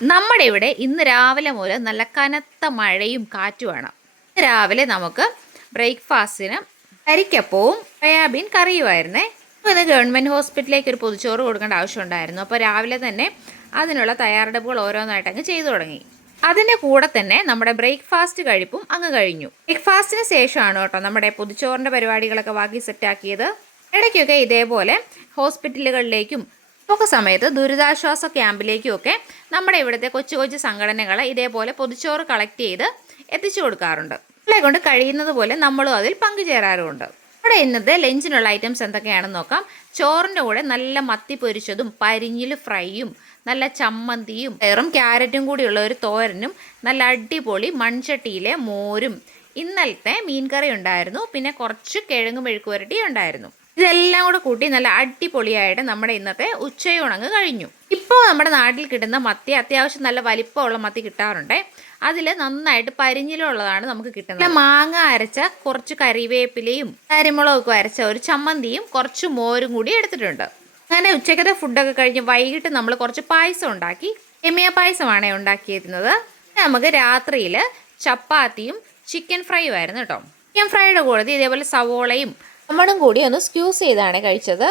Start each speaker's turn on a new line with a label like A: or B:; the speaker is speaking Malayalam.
A: നമ്മുടെ ഇവിടെ ഇന്ന് രാവിലെ മുതൽ നല്ല കനത്ത മഴയും കാറ്റുമാണ് രാവിലെ നമുക്ക് ബ്രേക്ക്ഫാസ്റ്റിന് കരിക്കപ്പവും സോയാബീൻ കറിയുമായിരുന്നേ. അപ്പോൾ ഇന്ന് ഗവൺമെന്റ് ഹോസ്പിറ്റലിലേക്ക് ഒരു പൊതിച്ചോറ് കൊടുക്കേണ്ട ആവശ്യമുണ്ടായിരുന്നു അപ്പോൾ രാവിലെ തന്നെ അതിനുള്ള തയ്യാറെടുപ്പുകൾ ഓരോന്നായിട്ട് അങ്ങ് ചെയ്തു തുടങ്ങി. അതിന്റെ കൂടെ തന്നെ നമ്മുടെ ബ്രേക്ക്ഫാസ്റ്റ് കഴിപ്പും അങ്ങ് കഴിഞ്ഞു. ബ്രേക്ക്ഫാസ്റ്റിന് ശേഷമാണ് കേട്ടോ നമ്മുടെ പൊതിച്ചോറിന്റെ പരിപാടികളൊക്കെ ബാക്കി സെറ്റാക്കിയത് ഇടയ്ക്കൊക്കെ ഇതേപോലെ ഹോസ്പിറ്റലുകളിലേക്കും ഒക്കെ സമയത്ത് ദുരിതാശ്വാസ ക്യാമ്പിലേക്കുമൊക്കെ നമ്മുടെ ഇവിടുത്തെ കൊച്ചു കൊച്ചു സംഘടനകൾ ഇതേപോലെ പൊതിച്ചോറ് കളക്ട് ചെയ്ത് എത്തിച്ചു കൊടുക്കാറുണ്ട്. നമ്മളെ കൊണ്ട് കഴിയുന്നത് പോലെ നമ്മളും അതിൽ പങ്കുചേരാറുമുണ്ട്. ഇവിടെ ഇന്നത്തെ ലഞ്ചിനുള്ള ഐറ്റംസ് എന്തൊക്കെയാണെന്ന് നോക്കാം. ചോറിന്റെ കൂടെ നല്ല മത്തി പൊരിച്ചതും പരിഞ്ഞിൽ ഫ്രൈയും നല്ല ചമ്മന്തിയും പയറും ക്യാരറ്റും കൂടിയുള്ള ഒരു തോരനും നല്ല അടിപൊളി മൺചട്ടിയിലെ മോരും ഇന്നലത്തെ മീൻകറി ഉണ്ടായിരുന്നു. പിന്നെ കുറച്ച് കിഴങ്ങ് മെഴുക്കുവരട്ടി ഉണ്ടായിരുന്നു. ഇതെല്ലാം കൂടെ കൂട്ടി നല്ല അടിപൊളിയായിട്ട് നമ്മുടെ ഇന്നത്തെ ഉച്ചയുണങ്ങ് കഴിഞ്ഞു. ഇപ്പോൾ നമ്മുടെ നാട്ടിൽ കിട്ടുന്ന മത്തി അത്യാവശ്യം നല്ല വലിപ്പമുള്ള മത്തി കിട്ടാറുണ്ട്. അതിൽ നന്നായിട്ട് പരിഞ്ഞിലുള്ളതാണ് നമുക്ക് കിട്ടുന്നത്. മാങ്ങ അരച്ച കുറച്ച് കറിവേപ്പിലയും കരിമുളകൊക്കെ അരച്ച ഒരു ചമ്മന്തിയും കുറച്ച് മോരും കൂടി എടുത്തിട്ടുണ്ട്. അങ്ങനെ ഉച്ചക്കത്തെ ഫുഡൊക്കെ കഴിഞ്ഞ് വൈകിട്ട് നമ്മൾ കുറച്ച് പായസം ഉണ്ടാക്കി എമിയ പായസമാണ് ഉണ്ടാക്കിയിരുന്നത്. നമുക്ക് രാത്രിയിൽ ചപ്പാത്തിയും ചിക്കൻ ഫ്രൈയും ആയിരുന്നു കേട്ടോ. ചിക്കൻ ഫ്രൈഡ് കൂടെ ഇതേപോലെ സവോളയും നമ്മളും കൂടി ഒന്ന് സ്ക്യൂസ് ചെയ്താണ് കഴിച്ചത്.